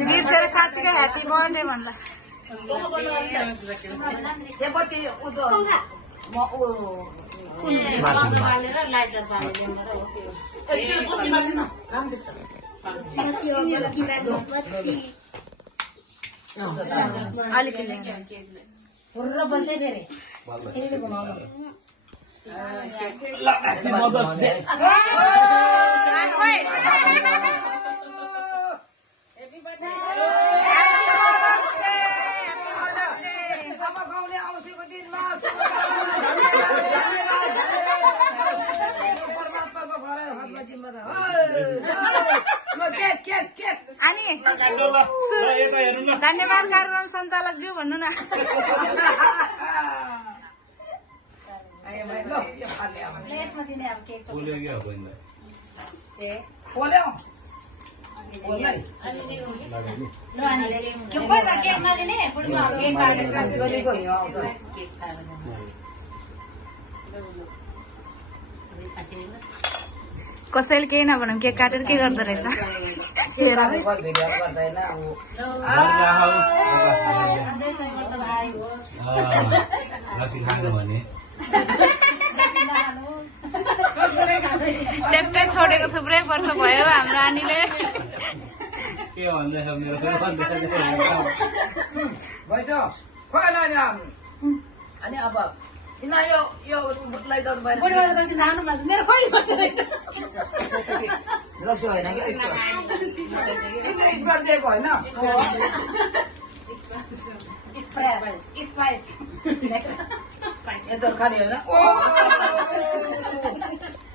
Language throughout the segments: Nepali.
बिर्सेर साँच्चीकै ह्याप्पी बर्थडे भन्ला अनि धन्यवाद कार्यक्रम सञ्चालक ज्यू भन्नु न कसैले केही नभनौँ केक काटेर के गर्दो रहेछ च्याप्टै छोडेको थुप्रै वर्ष भयो हाम्रो आनीले अनि अब यो लैजाउनु भएन मेरो खोइ गर्दै रहेछ लक्ष्य होइन कि दिएको होइन एकदम खाने होइन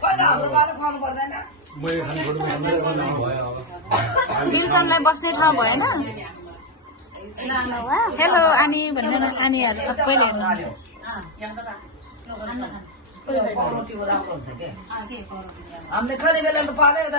पहिला हाम्रो बाटो खुवाउनु पर्दैन बिल्सनलाई बस्ने ठाउँ भएन हेलो आनी भन्दैन आनीहरू सबैले हेर्नुहुन्छ रोटी राम्रो हुन्छ क्या हामीले खाने बेलामा पाल्यो